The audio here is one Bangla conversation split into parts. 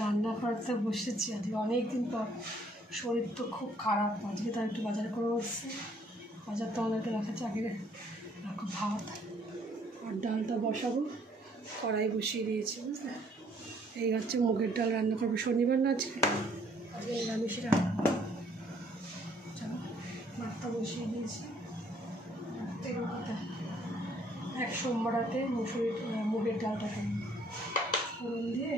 রান্না করতে বসেছি। আজকে অনেক দিন পর, শরীর তো খুব খারাপ। আজকে তো একটু বাজার করে বসছি। বাজার তো আমাদেরকে রাখাচ্ছে, আগে রাখো ভাত আর ডালটা বসাবো। কড়াই বসিয়ে দিয়েছি, বুঝলে। এই হচ্ছে মুগের ডাল রান্না করবো, শনিবার না আজকে, আজকে নিরামিষই রান্না করবো। চলো ভাতটা বসিয়ে দিয়েছি। তেল কথা এক সোমবারাতে মুগের ডালটা খাবো, ফোড়ন দিয়ে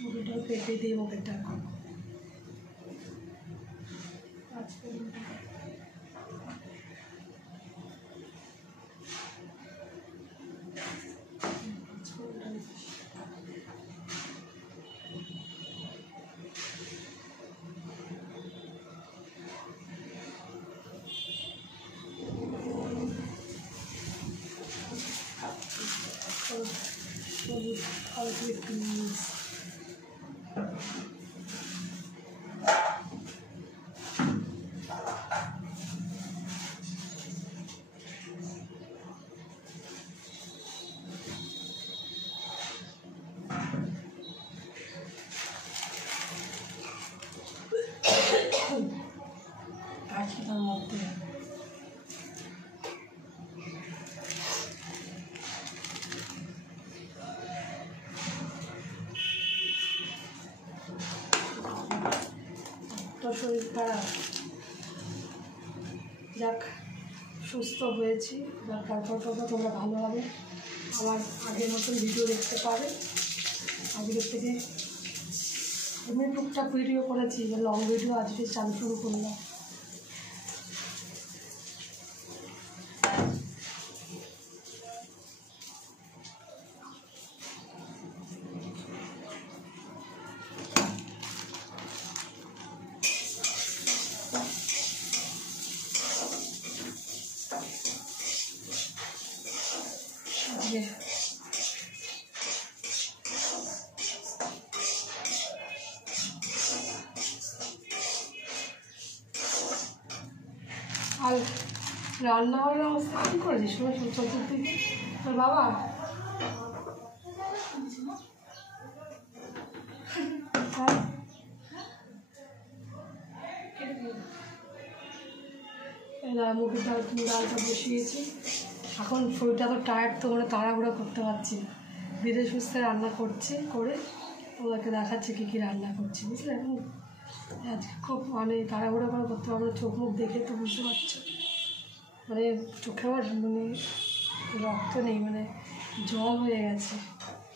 মুগের ডাল, পেঁপে দিয়ে মুগের ডাল করবো। তার মধ্যে তো শরীর খারাপ, যাক সুস্থ হয়েছি। এবার পরপর তোমরা ভালোভাবে আমার আগের মতন ভিডিও দেখতে পাবে। আজকের থেকে এমনি টুকটাক ভিডিও করেছি, লং ভিডিও আজকে চালু শুরু করলাম। আর রান্নাঘরের অবস্থা কী করেছিস চতুর্দিকে তোর বাবা? মুগের ডালটা বসিয়েছি। এখন শরীরটা তো টায়ার্ড, তো মানে তাড়াহুড়ো করতে পারছি না। ধীরে সুস্থে রান্না করছি, করে ওদেরকে দেখাচ্ছি কী কী রান্না করছি, বুঝলে। এখন আজকে খুব মানে তাড়াহুড়ো করে করতে পারবো না, চোখ মুখ দেখে তো বুঝতে পারছো। মানে চোখে আমার মানে রক্ত নেই, মানে জল হয়ে গেছে।